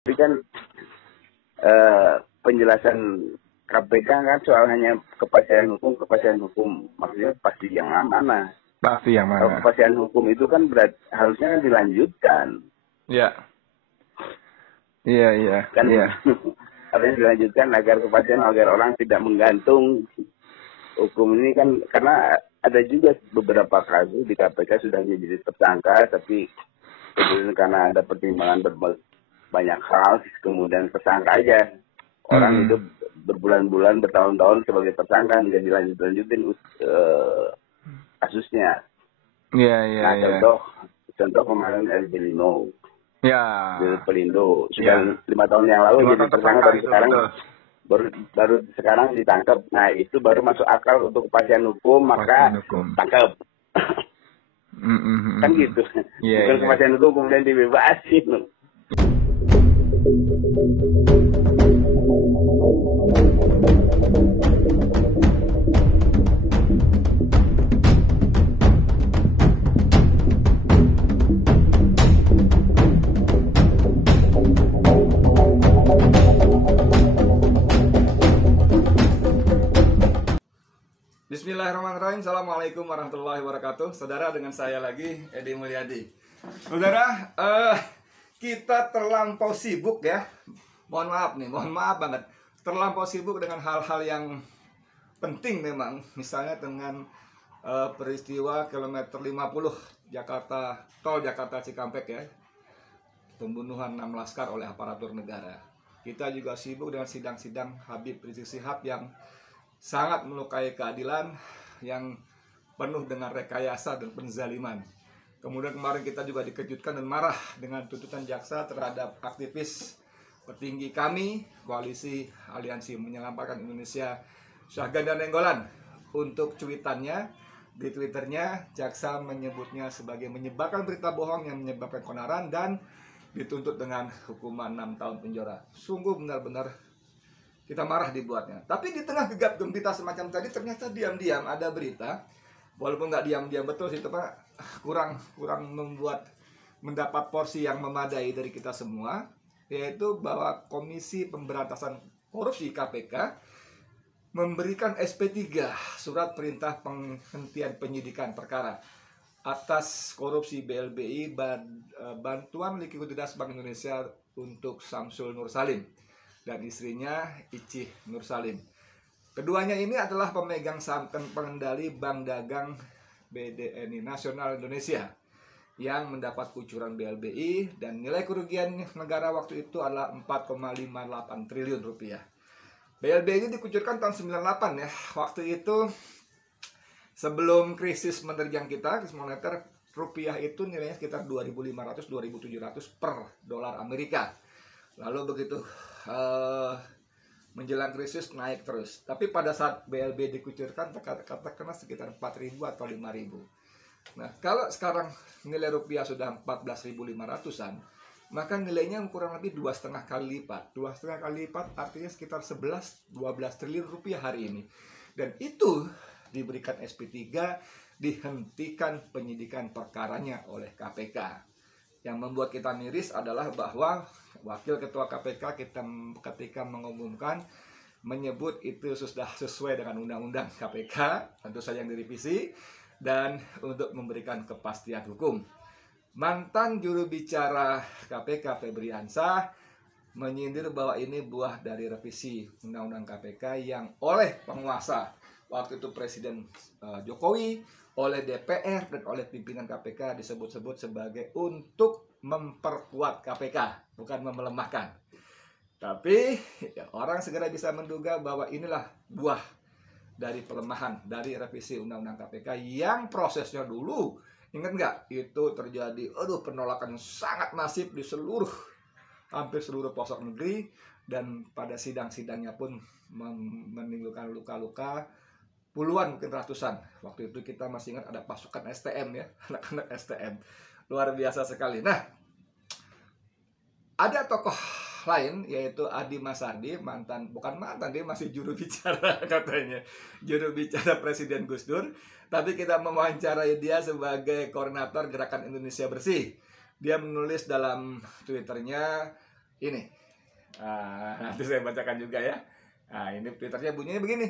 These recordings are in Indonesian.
Tapi kan penjelasan KPK kan soal hanya kepastian hukum, maksudnya pasti yang mana? Pasti yang Kalau mana? kepastian hukum itu kan harusnya kan dilanjutkan. Iya. Iya. Kan harusnya dilanjutkan agar orang tidak menggantung hukum ini kan, karena ada juga beberapa kasus di KPK sudah menjadi tersangka, tapi kemudian karena ada pertimbangan banyak hal, kemudian tersangka aja. Orang hidup berbulan-bulan, bertahun-tahun sebagai tersangka, tidak dilanjutin kasusnya. Iya. Contoh kemarin El Pelino. Ya. El Pelindo sudah 5 tahun yang lalu jadi tersangka, baru sekarang ditangkap. Nah, itu baru masuk akal untuk kepastian hukum, maka tangkap. Kan gitu. Bukan kepastian hukum kemudian dibebasin. Bismillahirrahmanirrahim. Assalamualaikum warahmatullahi wabarakatuh. Saudara, dengan saya lagi Edi Mulyadi. Saudara, kita terlampau sibuk ya. Mohon maaf banget. Terlampau sibuk dengan hal-hal yang penting memang. Misalnya dengan peristiwa kilometer 50 Tol Jakarta Cikampek ya. Pembunuhan 6 laskar oleh aparatur negara. Kita juga sibuk dengan sidang-sidang Habib Rizik Syihab yang sangat melukai keadilan, yang penuh dengan rekayasa dan penzaliman. Kemudian kemarin kita juga dikejutkan dan marah dengan tuntutan jaksa terhadap aktivis petinggi kami, Koalisi Aliansi Menyelamatkan Indonesia, Syahganda Nainggolan. Untuk cuitannya di Twitternya, jaksa menyebutnya sebagai menyebarkan berita bohong yang menyebabkan keonaran dan dituntut dengan hukuman 6 tahun penjara. Sungguh benar-benar kita marah dibuatnya. Tapi di tengah gegap gempita semacam tadi, ternyata diam-diam ada berita, walaupun nggak diam-diam betul sih, Pak, kurang mendapat porsi yang memadai dari kita semua, yaitu bahwa Komisi Pemberantasan Korupsi KPK memberikan SP3, surat perintah penghentian penyidikan perkara atas korupsi BLBI, bantuan likuiditas Bank Indonesia untuk Samsul Nur Salim dan istrinya Icih Nur Salim. Keduanya ini adalah pemegang saham pengendali Bank Dagang BDNI Nasional Indonesia yang mendapat kucuran BLBI, dan nilai kerugian negara waktu itu adalah 4,58 triliun rupiah. BLBI ini dikucurkan tahun 98 ya. Waktu itu sebelum krisis menerjang kita, krisis moneter, rupiah itu nilainya sekitar 2.500-2.700 per dolar Amerika. Lalu begitu menjelang krisis naik terus. Tapi pada saat BLB dikucurkan katakanlah sekitar 4.000 atau 5.000. Nah, kalau sekarang nilai rupiah sudah 14.500-an, maka nilainya kurang lebih 2,5 kali lipat. 2,5 kali lipat artinya sekitar 11-12 triliun rupiah hari ini. Dan itu diberikan SP3, dihentikan penyidikan perkaranya oleh KPK. Yang membuat kita miris adalah bahwa Wakil Ketua KPK ketika mengumumkan menyebut itu sudah sesuai dengan Undang-Undang KPK, tentu saja yang direvisi, dan untuk memberikan kepastian hukum. Mantan juru bicara KPK Febriansah menyindir bahwa ini buah dari revisi Undang-Undang KPK yang oleh penguasa, waktu itu Presiden Jokowi, oleh DPR dan oleh pimpinan KPK disebut-sebut sebagai untuk memperkuat KPK, bukan melemahkan. Tapi ya, orang segera bisa menduga bahwa inilah buah dari pelemahan dari revisi Undang-Undang KPK yang prosesnya dulu, ingat nggak, itu terjadi penolakan yang sangat masif di hampir seluruh pelosok negeri, dan pada sidang-sidangnya pun menimbulkan luka-luka puluhan, mungkin ratusan. Waktu itu kita masih ingat ada pasukan STM ya, anak-anak STM. Luar biasa sekali. Nah, ada tokoh lain yaitu Adi Masardi, dia masih juru bicara katanya, juru bicara Presiden Gus Dur. Tapi kita mewawancarai dia sebagai koordinator Gerakan Indonesia Bersih. Dia menulis dalam Twitternya, Ini. Nanti saya bacakan juga ya. Nah, ini Twitternya bunyinya begini.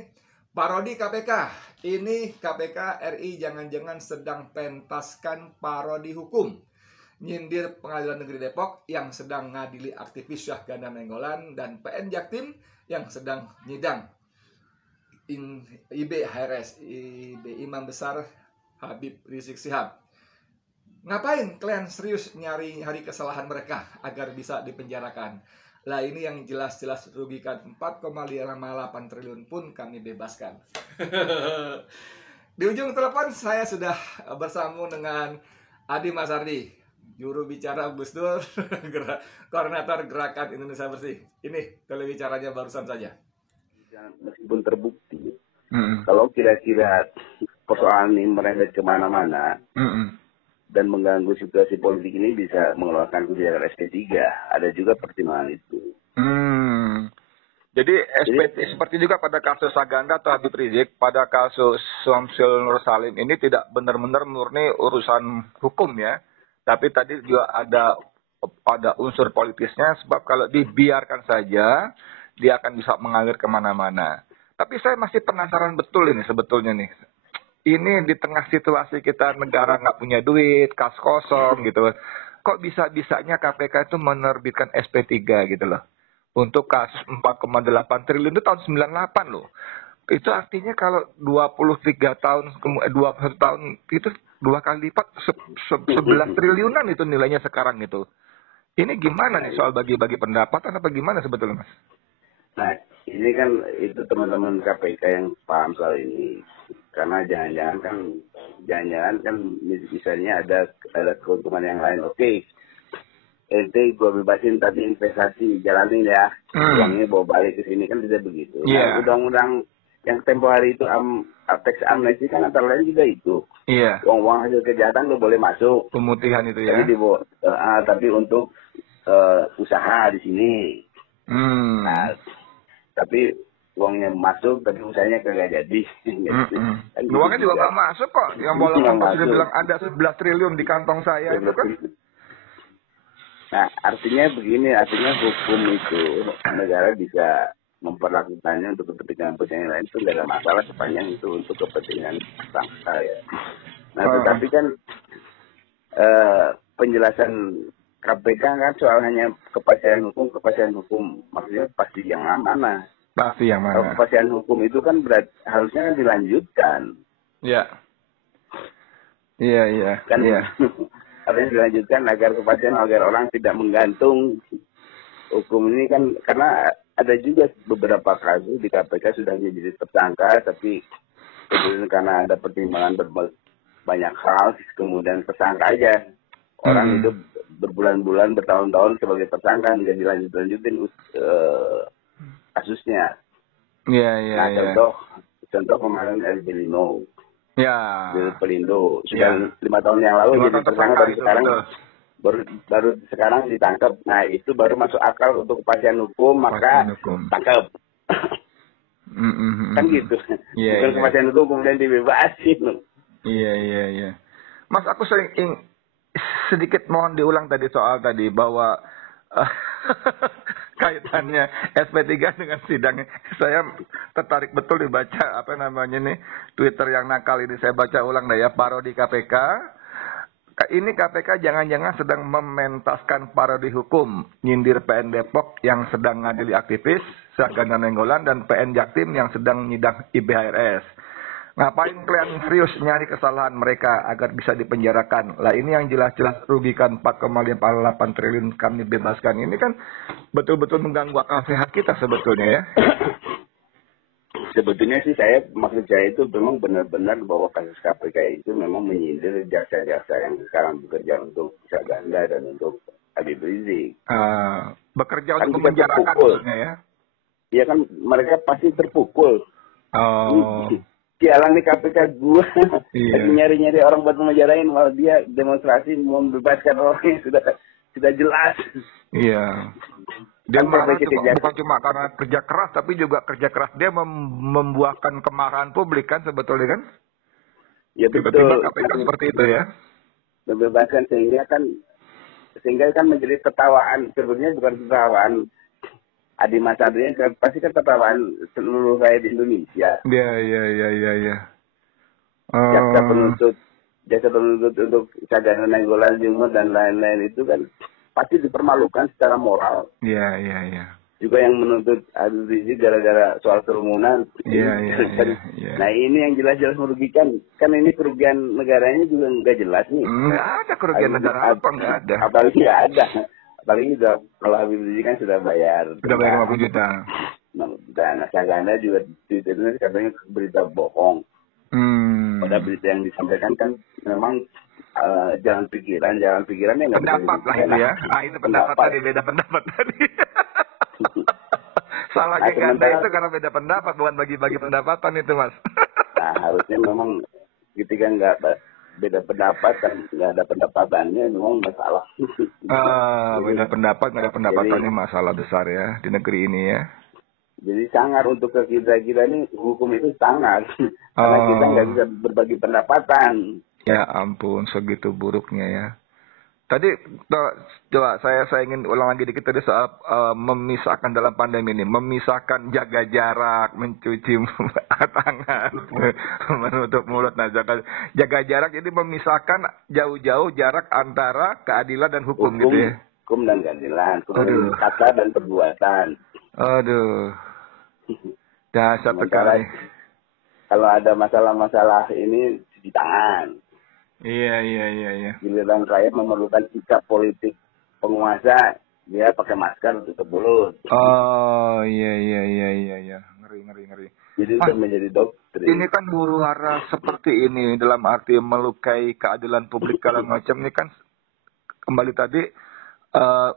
Parodi KPK. Ini KPK RI jangan-jangan sedang pentaskan parodi hukum. Nyindir Pengadilan Negeri Depok yang sedang ngadili aktivis Syahganda Nainggolan dan PN Jaktim yang sedang nyidang IB HRS, IB Imam Besar Habib Rizik Sihab. Ngapain kalian serius nyari kesalahan mereka agar bisa dipenjarakan? Lah ini yang jelas-jelas rugikan 4,58 triliun pun kami bebaskan. Di ujung telepon saya sudah bersama dengan Adi Masardi, juru bicara Gus Dur, koordinator Gerakan Indonesia Bersih. Ini telebicaranya barusan saja. Meskipun terbukti, kalau kira-kira persoalan ini merembet kemana-mana dan mengganggu situasi politik ini bisa mengeluarkan kebijakan SP3. Ada juga pertimbangan itu. Jadi SP seperti juga pada kasus Saganda atau Habib Rizik, pada kasus Syamsul Nur Salim ini tidak benar-benar murni urusan hukum ya. Tapi tadi juga ada unsur politisnya, sebab kalau dibiarkan saja, dia akan bisa mengalir kemana-mana. Tapi saya masih penasaran betul ini sebetulnya nih. Ini di tengah situasi kita negara nggak punya duit, kas kosong gitu. Kok bisa-bisanya KPK itu menerbitkan SP3 gitu loh. Untuk kasus 4,8 triliun itu tahun 98 loh. Itu artinya kalau 23 tahun, 21 tahun itu 2 kali lipat 11 triliunan itu nilainya sekarang itu. Ini gimana nih soal bagi-bagi pendapatan apa gimana sebetulnya Mas? Nah, ini kan itu teman-teman KPK yang paham soal ini. Karena jangan-jangan kan misalnya ada keuntungan yang lain. Oke, ente gue bebasin tadi investasi, jalanin ya. Uangnya bawa balik ke sini kan tidak begitu. Yeah. Nah, undang-undang yang tempo hari itu tax amnesty kan antara lain juga itu. Iya. Uang hasil kejahatan lo boleh masuk. Pemutihan itu ya. Tapi untuk usaha di sini. Nah, tapi uangnya masuk, tapi usahanya kagak jadi. Uangnya juga nggak masuk kok. Yang walaupun Presiden bilang ada 11 triliun di kantong saya itu kan. Nah, artinya begini, artinya hukum itu negara bisa memperlakukannya untuk kepentingan yang lain itu tidak ada masalah sepanjang itu untuk kepentingan bangsa ya. Nah, tetapi kan penjelasan KPK kan soal hanya kepastian hukum, maksudnya pasti yang mana? Pasti yang mana? Kalau kepastian hukum itu kan harusnya kan dilanjutkan. Iya. Iya. Kan harusnya dilanjutkan agar orang tidak menggantung hukum ini kan, karena ada juga beberapa kasus di KPK sudah menjadi tersangka, tapi kemudian karena ada pertimbangan banyak hal, kemudian tersangka aja. Orang hidup berbulan-bulan, bertahun-tahun sebagai tersangka, nggak dilanjutin kasusnya. Iya. Contoh kemarin El Belino. Ya. Di Pelindo sudah 5 tahun yang lalu jadi tersangka, baru sekarang ditangkap. Nah, itu baru masuk akal untuk kepastian hukum, maka tangkap. Kan gitu. Bukan kepastian hukum kemudian dibebasin. Iya. Mas, aku sedikit mohon diulang tadi soal tadi bahwa kaitannya SP3 dengan sidang. Saya tertarik betul dibaca Twitter yang nakal ini. Saya baca ulang ya, parodi KPK. Ini KPK jangan-jangan sedang mementaskan parodi hukum, nyindir PN Depok yang sedang ngadili aktivis Syahganda Nainggolan dan PN Jaktim yang sedang nyidang IBHRS. Ngapain kalian serius nyari kesalahan mereka agar bisa dipenjarakan? Lah ini yang jelas-jelas rugikan 4,58 triliun kami bebaskan. Ini kan betul-betul mengganggu akal sehat kita sebetulnya ya. Sebetulnya sih maksud saya itu memang benar-benar bahwa kasus KPK itu memang menyindir jaksa-jaksa yang sekarang bekerja untuk Syahganda dan untuk Habib Rizik. Bekerja kan untuk memenjarakan maksudnya ya? Iya kan, mereka pasti terpukul. Sialan nih KPK gue. Lagi nyari-nyari orang buat memenjarain, malah dia demonstrasi membebaskan orang yang sudah jelas. Iya. Dia marah bukan cuma karena kerja keras, tapi juga kerja keras dia membuahkan kemarahan publik kan sebetulnya kan? Ya betul. Tiba-tiba KPK seperti itu ya. Membebaskan sehingga kan sehingga kan menjadi tertawaan, sebenarnya bukan tertawaan Adi Mas Adrian, pasti kan tertawaan seluruh rakyat Indonesia. Iya. Jaksa penuntut untuk Sagana Nainggolan Jumur dan lain-lain itu kan pasti dipermalukan secara moral. Iya. Juga yang menuntut Habib Rizik gara-gara soal kerumunan. Iya. Nah ini yang jelas-jelas merugikan. Kan ini kerugian negaranya juga nggak jelas nih. Nggak ada kerugian negara apa, nggak ada. Apalagi nggak ada. Apalagi kalau Habib Rizik kan sudah bayar. Sudah bayar 50 juta. Nah, Sagana juga Twitternya katanya berita bohong. Pada berita yang disampaikan kan memang jalan pikiran yang pendapat lah itu ya. Itu pendapat tadi, beda pendapat tadi. Salahnya Ganda itu karena beda pendapat, bukan bagi-bagi pendapatan itu, Mas. Nah, harusnya memang ketika nggak beda pendapat kan nggak ada pendapatannya, memang masalah. Beda pendapat nggak ada pendapatannya, masalah besar ya di negeri ini ya. Jadi sangar untuk kita ini hukum itu sangar karena kita nggak bisa berbagi pendapatan. Ya ampun, segitu buruknya ya. Tadi coba saya ingin ulang lagi dikit tadi soal memisahkan dalam pandemi ini, memisahkan jaga jarak, mencuci tangan, menutup mulut. Nah, jaga jarak jadi memisahkan jauh-jauh jarak antara keadilan dan hukum gitu ya. Hukum dan keadilan, kata dan perbuatan. Aduh. Dasar sekali. Kalau ada masalah-masalah ini cuci tangan. Iya. Giliran rakyat memerlukan sikap politik penguasa, dia pakai masker tutup mulut. Oh, iya. Ngeri. Jadi itu menjadi doktrin. Ini kan huru hara seperti ini dalam arti melukai keadilan publik kalau macam ini kan kembali tadi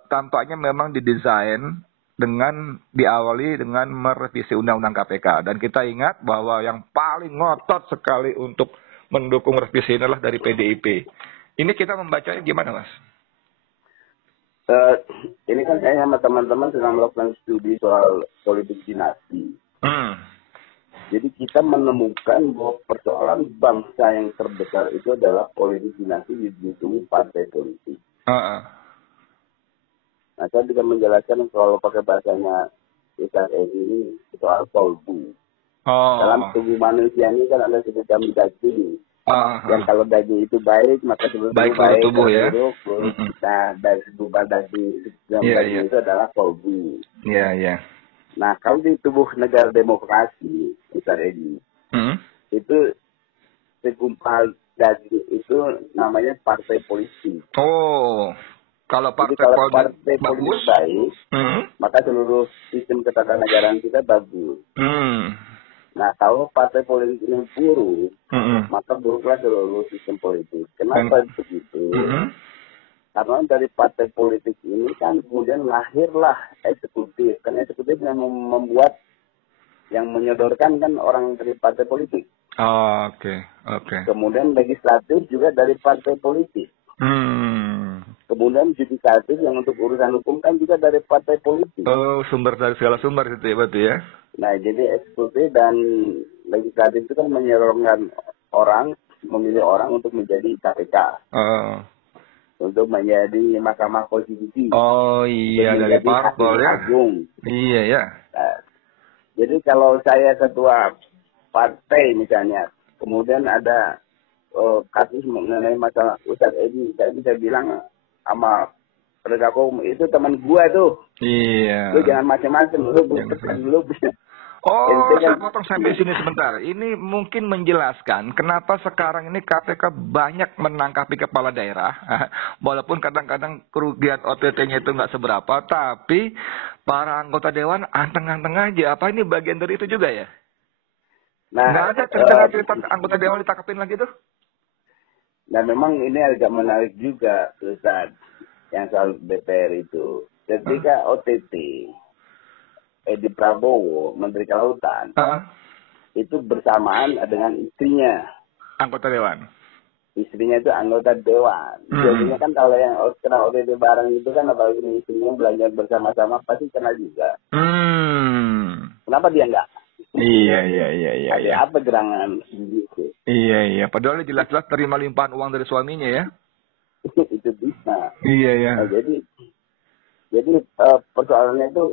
tampaknya memang didesain dengan diawali dengan merevisi Undang-Undang KPK. Dan kita ingat bahwa yang paling ngotot sekali untuk mendukung revisi inilah dari PDIP. Ini kita membacanya gimana, Mas? Ini kan saya sama teman-teman sedang melakukan studi soal politik dinasti. Jadi kita menemukan bahwa persoalan bangsa yang terbesar itu adalah politik dinasti didukung partai politik. Nah, saya juga menjelaskan kalau pakai bahasanya Ustaz Edi ini soal kolbu. Dalam tubuh manusia ini kan ada semacam daging. Yang kalau daging itu baik, maka seluruh baik tubuh ya. Nah, dari sebuah daging itu adalah kolbu. Iya. Nah, kalau di tubuh negara demokrasi, Ustaz Edi, itu segumpal daging itu namanya partai politik. Kalau partai politik baik, maka seluruh sistem ketatanegaraan kita bagus. Nah, kalau partai politik ini buruk, maka buruklah seluruh sistem politik. Kenapa begitu? Karena dari partai politik ini kan kemudian lahirlah eksekutif. Kan eksekutif yang membuat, yang menyodorkan kan orang dari partai politik. Oke. Kemudian legislatif juga dari partai politik. Kemudian judikatif yang untuk urusan hukum kan juga dari partai politik. Sumber dari segala sumber itu ya berarti ya. Nah, jadi eksekutif dan legislatif itu kan menyerongkan orang, memilih orang untuk menjadi KPK. Untuk menjadi Mahkamah Konstitusi. Dari parpol ya. Agung. Iya ya. Nah, jadi kalau saya ketua partai misalnya, kemudian ada kasus mengenai masalah Ustaz Edi, saya bisa bilang sama penegak hukum itu teman gua tuh. Iya. Lu jangan macam-macam, lu bisa. Saya potong sampai sini sebentar. Ini mungkin menjelaskan kenapa sekarang ini KPK banyak menangkapi kepala daerah, walaupun kadang-kadang kerugian OTT-nya itu nggak seberapa, tapi para anggota dewan anteng-anteng aja. Apa ini bagian dari itu juga ya? Nah, nggak ada cerita anggota dewan ditangkapin lagi tuh? Nah, memang ini agak menarik juga, Ustaz, yang soal DPR itu. Ketika OTT, Edi Prabowo, Menteri Kelautan, itu bersamaan dengan istrinya. Anggota dewan. Istrinya itu anggota dewan. Biasanya kan kalau yang kena OTT bareng itu kan, apalagi istrinya belanja bersama-sama, pasti kena juga. Kenapa dia enggak? Iya. Ada apa gerangan gitu? Iya. Padahal jelas-jelas terima limpahan uang dari suaminya ya. Itu bisa. Iya ya. Nah, jadi persoalannya itu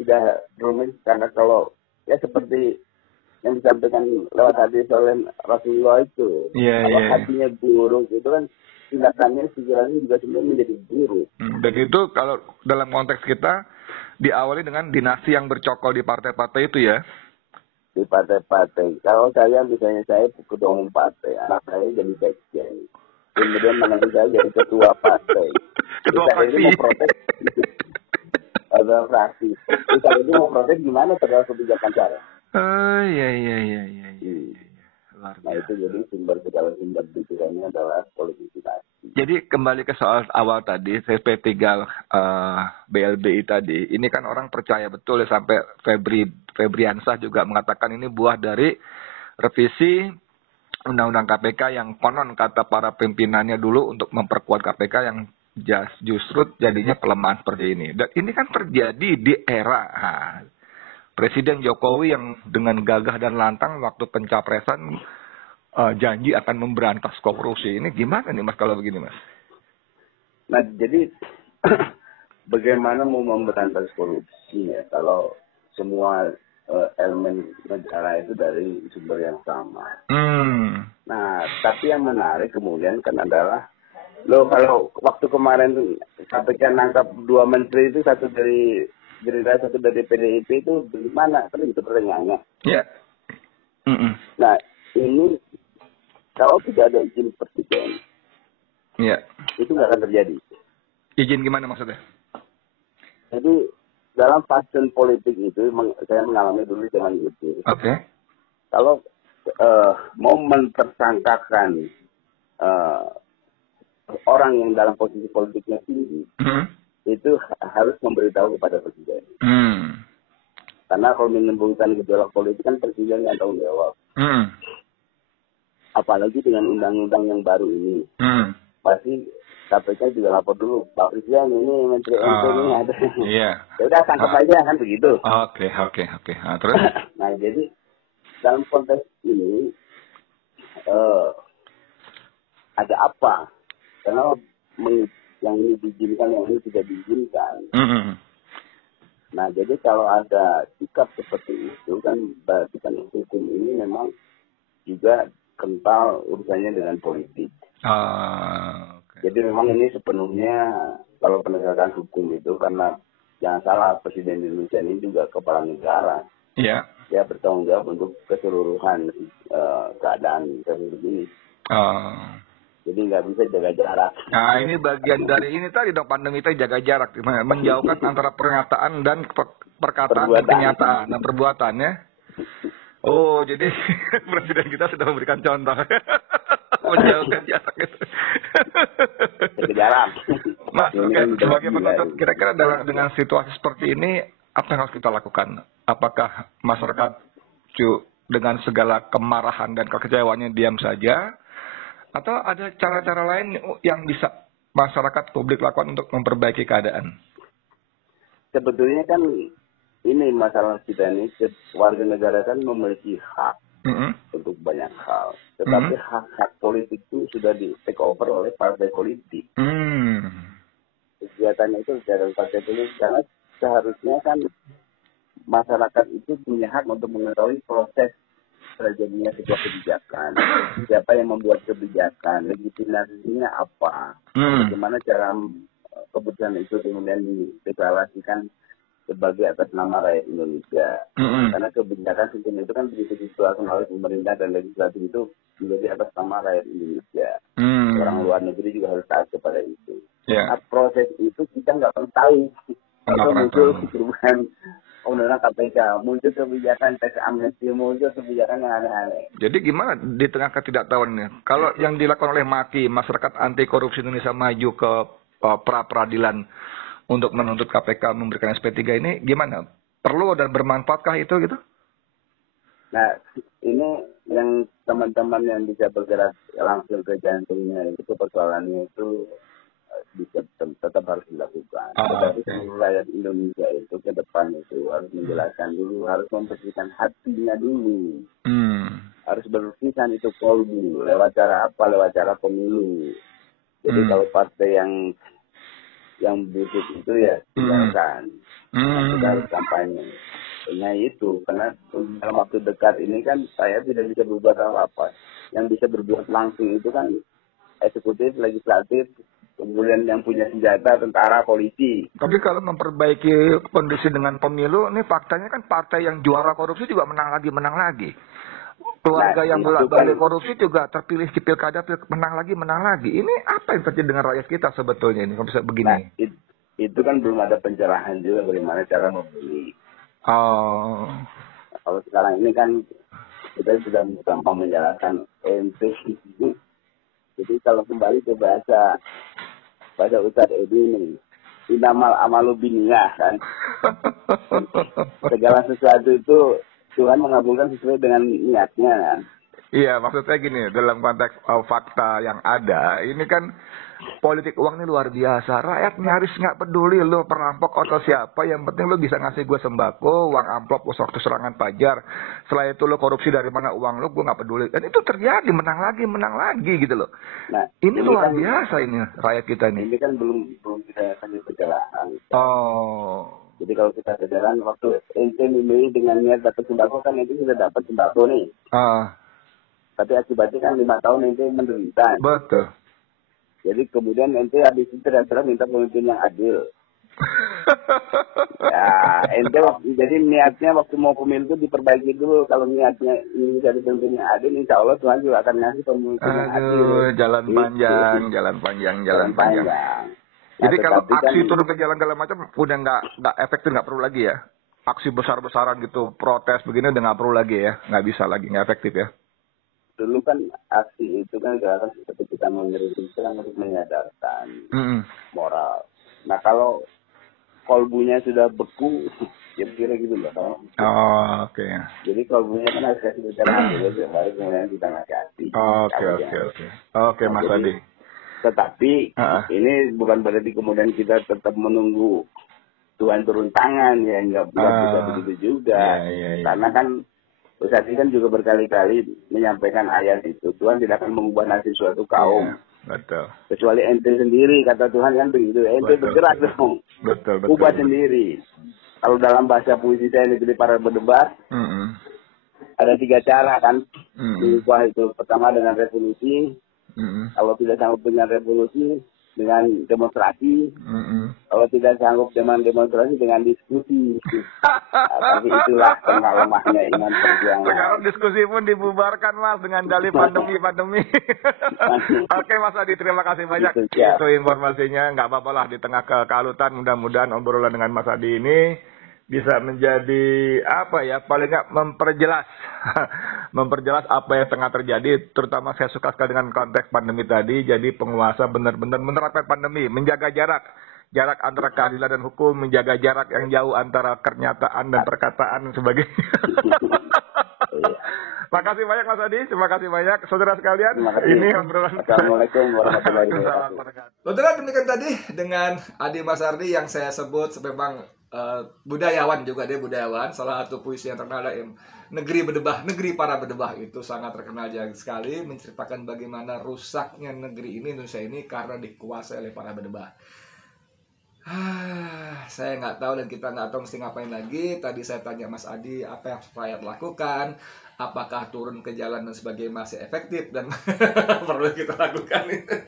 sudah rumit, karena kalau ya seperti yang disampaikan lewat hadis oleh Rasulullah itu, Iya kalau iya. hatinya buruk itu kan tindakannya, pikirannya juga sebenarnya menjadi buruk. Dan itu kalau dalam konteks kita diawali dengan dinasti yang bercokol di partai-partai itu ya. Di partai-partai. Kalau misalnya saya ketua umum partai, anak saya jadi sekjen, kemudian menantu saya jadi ketua partai. Ketua Saya ini fraksi. mau protes ada fraksi. Saya ini mau protes gimana terhadap kebijakan saya? Oh iya iya iya iya. Luar Nah biasa. itu jadi segala sumber pikirannya adalah politisasi. Jadi kembali ke soal awal tadi, CP3 BLBI tadi, ini kan orang percaya betul ya, sampai Febriansah juga mengatakan ini buah dari revisi Undang-Undang KPK yang konon kata para pimpinannya dulu untuk memperkuat KPK yang justru jadinya pelemahan seperti ini. Dan ini kan terjadi di era Presiden Jokowi yang dengan gagah dan lantang waktu pencapresan janji akan memberantas korupsi. Ini gimana nih Mas kalau begini Mas? Nah jadi bagaimana mau memberantas korupsi ya kalau semua elemen negara itu dari sumber yang sama. Nah tapi yang menarik kemudian kan adalah kalau waktu kemarin KPK nangkap 2 menteri itu, satu dari Gerindra, satu dari PDIP, itu bagaimana? Kan itu pertanyaannya. Ya. Nah, ini kalau tidak ada izin presiden, itu nggak akan terjadi. Izin gimana maksudnya? Jadi, dalam fase politik itu, saya mengalami dulu zaman itu. Oke. Kalau mau mentersangkakan orang yang dalam posisi politiknya tinggi, itu harus memberitahu kepada presiden. Karena kalau menimbulkan gejolak politik kan presiden yang tanggung jawab. Apalagi dengan undang-undang yang baru ini. Pasti KPK juga lapor dulu, Pak Presiden ini Menteri MP ini ada. Iya. Ya udah tangkap aja kan begitu. Oke. Nah, terus? Nah jadi dalam konteks ini ada apa? Karena yang ini diizinkan, yang ini tidak diizinkan. Nah, jadi kalau ada sikap seperti itu kan berarti kan hukum ini memang juga kental urusannya dengan politik. Jadi memang ini sepenuhnya kalau penegakan hukum itu, karena jangan salah, Presiden Indonesia ini juga kepala negara. Iya. Dia bertanggung jawab untuk keseluruhan keadaan republik ini. Jadi nggak bisa jaga jarak. Nah ini bagian dari ini tadi dong, pandemi itu jaga jarak, menjauhkan antara pernyataan dan perkataan dan kenyataan dan perbuatannya. Oh jadi presiden kita sudah memberikan contoh menjauhkan jarak itu. Jaga jarak. Mas, sebagai penutup, kira-kira dengan situasi seperti ini apa yang harus kita lakukan? Apakah masyarakat dengan segala kemarahan dan kekecewaannya diam saja? Atau ada cara-cara lain yang bisa masyarakat publik lakukan untuk memperbaiki keadaan? Sebetulnya kan ini masalah kita ini, warga negara kan memiliki hak untuk banyak hal. Tetapi hak-hak politik itu sudah di take over oleh partai politik. Kegiatannya itu dari partai politik, karena seharusnya kan masyarakat itu punya hak untuk mengetahui proses terjadinya sebuah kebijakan, siapa yang membuat kebijakan, legitimasinya apa, bagaimana cara keputusan itu kemudian dideklarasikan sebagai atas nama rakyat Indonesia. Karena kebijakan sistem itu kan begitu dikeluarkan oleh pemerintah dan legislatif itu menjadi atas nama rakyat Indonesia. Orang luar negeri juga harus taat kepada itu. Nah, proses itu kita nggak pernah tahu. Atau muncul perubahan undang-undang KPK, muncul kebijakan teks amnesti, muncul kebijakan yang aneh-aneh. Jadi gimana di tengah ketidaktahuan ini? Kalau yang dilakukan oleh MAKI, Masyarakat Anti Korupsi Indonesia Maju, ke pra-peradilan untuk menuntut KPK memberikan SP3 ini, gimana? Perlu dan bermanfaatkah itu gitu? Nah, ini yang teman-teman yang bisa bergerak langsung ke jantungnya itu, persoalannya itu tetap harus dilakukan. Tetapi seluruh rakyat Indonesia itu ke depan itu harus menjelaskan dulu, harus membersihkan hatinya dulu. Harus bersihkan itu kolbu. Lewat cara apa? Lewat cara pemilu. Jadi kalau partai yang yang busuk itu ya tinggalkan. Kita harus kampanye. Nah itu, karena dalam waktu dekat ini kan saya tidak bisa berbuat apa-apa. Yang bisa berbuat langsung itu kan eksekutif, legislatif, kemudian yang punya senjata, tentara, polisi. Tapi kalau memperbaiki kondisi dengan pemilu, ini faktanya kan partai yang juara korupsi juga menang lagi. Keluarga yang bolak-balik korupsi juga terpilih di pilkada, menang lagi. Ini apa yang terjadi dengan rakyat kita sebetulnya ini kalau bisa begini? Nah, itu kan belum ada pencerahan juga bagaimana cara memilih. Oh. Kalau sekarang ini kan kita sudah gampang menjalankan ente. Jadi kalau kembali ke bahasa Ustadz Edi ini, inamal amalu biniyah kan. Segala sesuatu itu Tuhan mengabulkan sesuai dengan niatnya kan. Iya, maksudnya gini, dalam konteks fakta yang ada, ini kan politik uang ini luar biasa. Rakyat nyaris nggak peduli lo perampok atau siapa, yang penting lo bisa ngasih gue sembako, uang amplop, waktu serangan pajar. Setelah itu lo korupsi dari mana uang lo, gue nggak peduli. Dan itu terjadi, menang lagi gitu loh. Nah, ini luar biasa ini rakyat kita ini. Ini kan belum kita kasih perjalanan. Oh. Jadi kalau kita berjalan, waktu ente memilih dengan niat dapat sembako kan ente sudah dapat sembako nih. Tapi akibatnya kan 5 tahun ente menderita. Betul. Jadi kemudian ente habis itu terus minta pemimpin yang adil. Ya, ente jadi niatnya waktu mau pemilu itu diperbaiki dulu. Kalau niatnya ini jadi pemimpin yang adil, insya Allah Tuhan juga akan ngasih pemimpin yang adil. Jalan panjang. Jadi kalau aksi turun ke jalan segala macam udah nggak efektif, nggak perlu lagi ya. Aksi besar-besaran gitu, protes begini udah nggak perlu lagi ya, nggak bisa lagi, nggak efektif ya. Dulu kan aksi itu kan gerakan seperti kita mengkritik kan untuk menyadarkan moral. Nah kalau kolbunya sudah beku, kira-kira gitu loh. Oh, oke. Jadi kolbunya kan harus kasih pencerahan dulu, baru kemudian kita ngasih hati. Oke, Mas Adi. Tetapi ini bukan berarti kemudian kita tetap menunggu Tuhan turun tangan, ya nggak bisa begitu juga. Karena kan Ustaz ini kan juga berkali-kali menyampaikan ayat itu, Tuhan tidak akan mengubah nasib suatu kaum. Betul. Kecuali ente sendiri, kata Tuhan kan begitu. Ente bergerak dong. Betul. Ubah sendiri. Kalau dalam bahasa puisi saya ini para berdebat, ada 3 cara kan. Ubah itu pertama dengan revolusi. Kalau tidak sanggup dengan revolusi, dengan demonstrasi. Kalau tidak sanggup dengan demonstrasi, dengan diskusi. Tapi itulah lemahnya iman perjuangan. Sekarang diskusi pun dibubarkan, Mas, dengan dalih pandemi. Oke, Mas Adi, terima kasih banyak. Itu informasinya. Nggak apa-apa lah, di tengah kekalutan, mudah-mudahan obrolan dengan Mas Adi ini bisa menjadi paling nggak memperjelas apa yang tengah terjadi. Terutama saya suka sekali dengan konteks pandemi tadi. Jadi penguasa benar-benar menerapkan pandemi, menjaga jarak antara keadilan dan hukum, menjaga jarak yang jauh antara kenyataan dan perkataan dan sebagainya. Makasih banyak Mas Adi, terima kasih banyak saudara sekalian. Ini obrolan. Assalamualaikum warahmatullahi wabarakatuh. Saudara, demikian tadi dengan Adi Mas Ardi yang saya sebut memang budayawan juga, dia budayawan. Salah satu puisi yang terkenal Negeri Bedebah, Negeri Para Bedebah, itu sangat terkenal sekali, menceritakan bagaimana rusaknya negeri ini, Indonesia ini, karena dikuasai oleh para bedebah. Saya nggak tahu dan kita nggak tahu mesti ngapain lagi. Tadi saya tanya Mas Adi apa yang rakyat lakukan, apakah turun ke jalan dan sebagainya masih efektif dan perlu kita lakukan itu.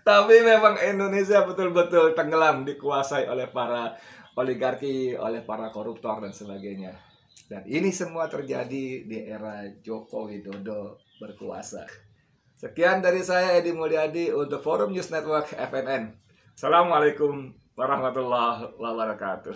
Tapi memang Indonesia betul-betul tenggelam, dikuasai oleh para oligarki, oleh para koruptor dan sebagainya. Dan ini semua terjadi di era Joko Widodo berkuasa. Sekian dari saya, Edi Mulyadi, untuk Forum News Network FNN. Assalamualaikum warahmatullahi wabarakatuh.